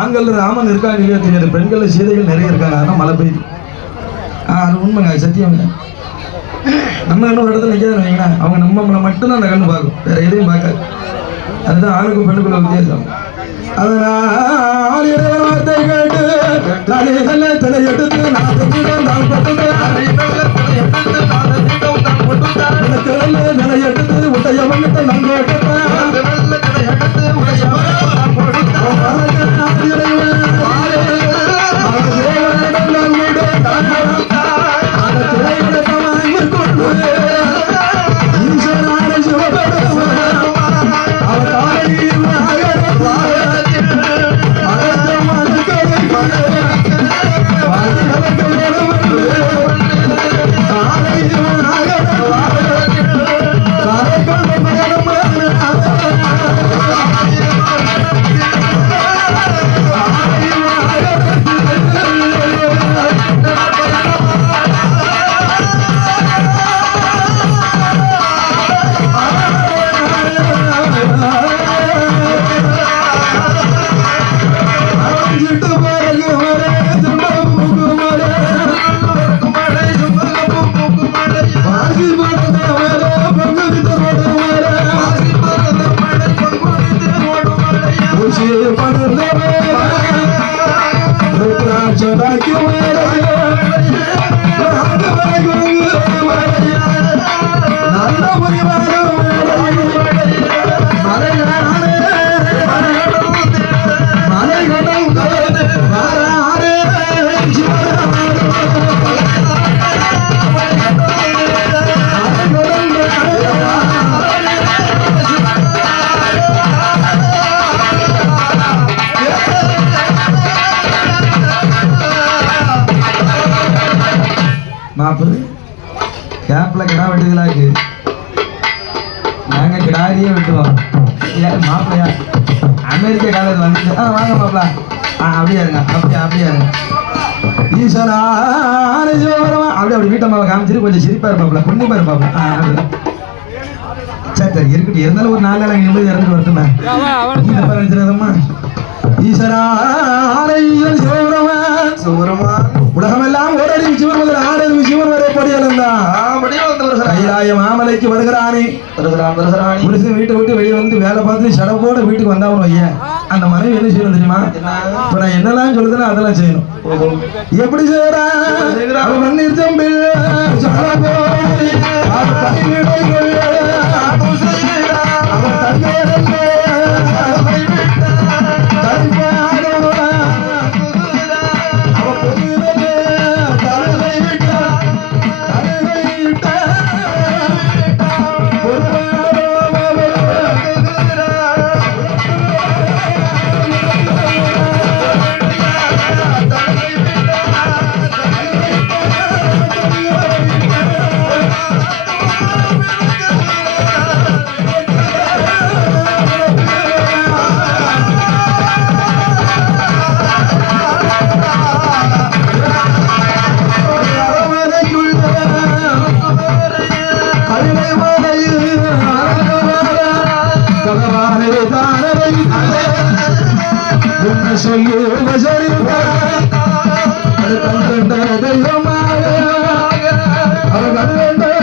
ஆண்கள் ராமன் இருக்காங்க இல்லையா? தெரியாது. பெண்கள் சீதைகள் நிறைய இருக்காங்க. அதனால் மழை பெய்யுது. அது உண்மைங்க. அது சத்தியங்க நம்ம இன்னொரு இடத்துல நிற்காதுன்னு வைங்களேன். அவங்க நம்மளை மட்டும்தான் அந்த கண்ணு பார்க்கும். வேற எதையும் பார்க்காது. அதுதான் ஆணுக்கும் பெண்ணுக்குள்ள வித்தியாசம். அதனால் வார்த்தை கேட்டு தலை தலையெடுத்து நான் மாப்பிள்ளை கேப்பில் கிடா வெட்டுதலாக்கு நாங்கள் கிடாரியே வெட்டுவோம் ஏன் மாப்பிள்ளையா அமெரிக்க காலேஜ் வந்துட்டு ஆ வாங்க மாப்பிள்ள ஆ அப்படியே இருங்க அப்படியே அப்படியே இருங்க ஈஸ்வரா அப்படியே அப்படி வீட்டம்மாவை காமிச்சிட்டு கொஞ்சம் சிரிப்பா இருப்பாப்ல புண்ணியமா இருப்பாப்ல ஆ அப்படியே சரி சரி இருக்கட்டும் இருந்தாலும் ஒரு நாலு நாள் அங்கே நிம்மதி இறந்துட்டு வரட்டுமே நீ தப்பா நினைச்சிடாதம்மா ஈஸ்வரா சோரமா சிவபெருமா கைலாய மாமலைக்கு வருகிறானே. வருகிறான் வருகிறான். புருஷன் வீட்டை விட்டு வெளியே வந்து வேலை பார்த்து சடப்போட வீட்டுக்கு வந்தாவணும் ஐயன் அந்த மனைவி என்ன செய்யணும் தெரியுமா? இப்ப நான் என்னெல்லாம் சொல்லுதுன்னா அதெல்லாம் செய்யணும். எப்படி செய்யறா? அது சொல்லி தெய்வமாக அவர் கண்ட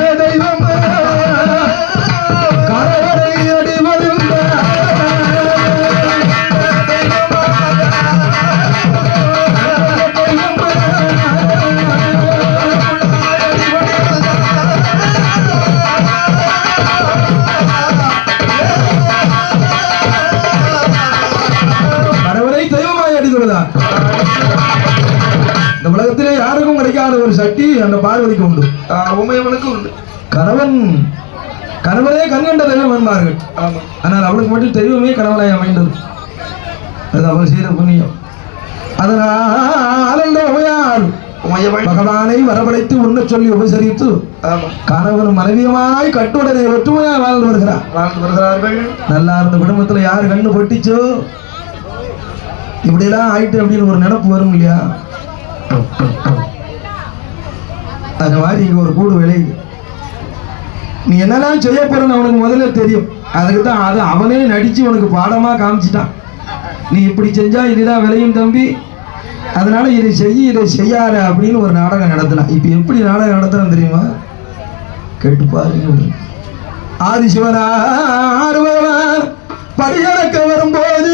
கிடைக்காத ஒரு சக்தி அந்த பார்வதிக்கு உண்டு. உமையவனுக்கு உண்டு. கணவன் கணவனே கண்கண்ட தெய்வம் என்பார்கள். ஆனால் அவளுக்கு மட்டும் தெய்வமே கணவனாய் அமைந்தது. அது அவள் செய்த புண்ணியம். அதனால் அந்த உமையார் பகவானை வரவழைத்து உண்ண சொல்லி உபசரித்து கணவன் மனைவியமாய் கட்டுடனை ஒற்றுமையாய் வாழ்ந்து வருகிறார். வாழ்ந்து வருகிறார்கள். நல்லா இருந்த குடும்பத்துல யாரு கண்ணு பொட்டிச்சோ? இப்படியெல்லாம் ஆயிட்டு அப்படின்னு ஒரு நினப்பு வரும் இல்லையா? அது மாதிரி இங்கே ஒரு கூடு விளையுது. நீ என்னெல்லாம் செய்ய போறன்னு அவனுக்கு முதல்ல தெரியும். அதுக்கு தான் அது அவனே நடிச்சு உனக்கு பாடமா காமிச்சிட்டான். நீ இப்படி செஞ்சா இதுதான் விளையும் தம்பி. அதனால இதை செய்ய இதை செய்யாத அப்படின்னு ஒரு நாடகம் நடத்தினான். இப்போ எப்படி நாடகம் நடத்துறான் தெரியுமா? கேட்டு பாருங்க ஆதிசிவனார் பரியணக்க வரும்போது